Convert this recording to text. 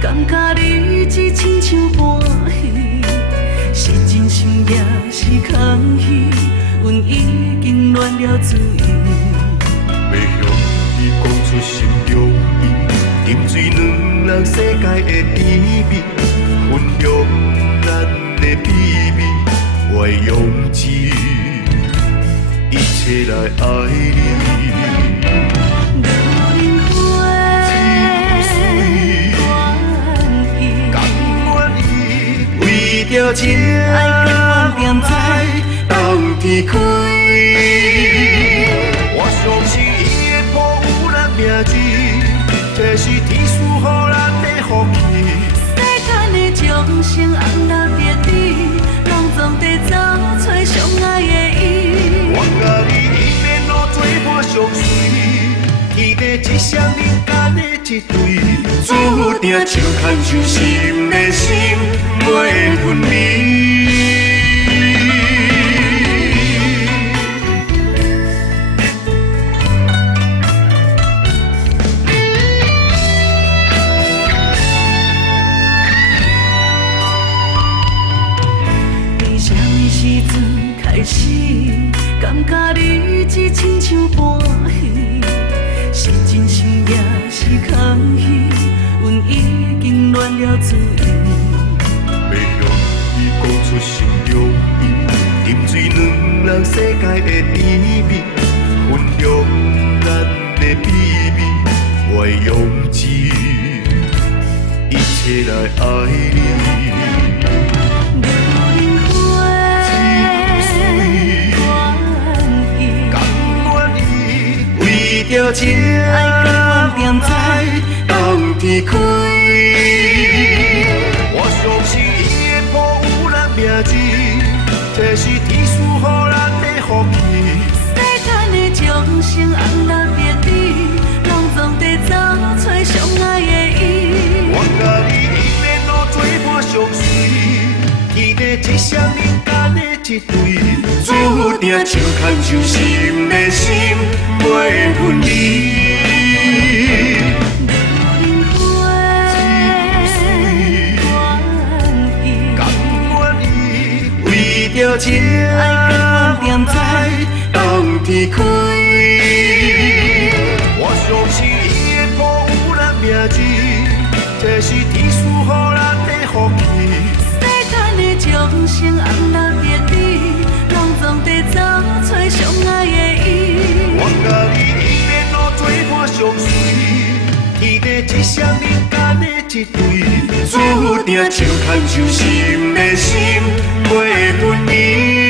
感觉日子亲像半戏，是真心也是空虚，阮已经乱了嘴。要向你讲出心中意，沉醉两人世界的甜蜜，分享咱的秘密，我会用尽一切来爱你。着情爱更在冬天开，我相信伊会保有咱名字，这是天赐予咱的福气。世间的众生红蓝白紫，拢总在找找相爱的伊。我甲你一面路做伴相随，天地一双人间的一对，注定手牵手心连心，袂分离。在什么时阵开始，感觉日子亲像半戏，是真心也是空虚，阮已经乱了嘴。要向你讲出心中意，沉醉两人世界的甜蜜，分享咱的秘密，我会用尽一切来爱你。为着情爱更在冬天开，我相信伊会保有咱名字，这是天赐予咱的福气。世间的众生红蓝白紫，拢总在找找相爱的伊。我甲你一面路做伴相随，天地一双人间的一对，注定手牵手心连心，袂分离。为着情爱更在冬天开，我相信伊会保有咱名字，这是天赐予咱的福气。世间的众生红蓝白紫，拢总在找找相爱的伊。我甲你一面路做伴相随，天地一双人间的一对，注定手牵手心连心，袂分离。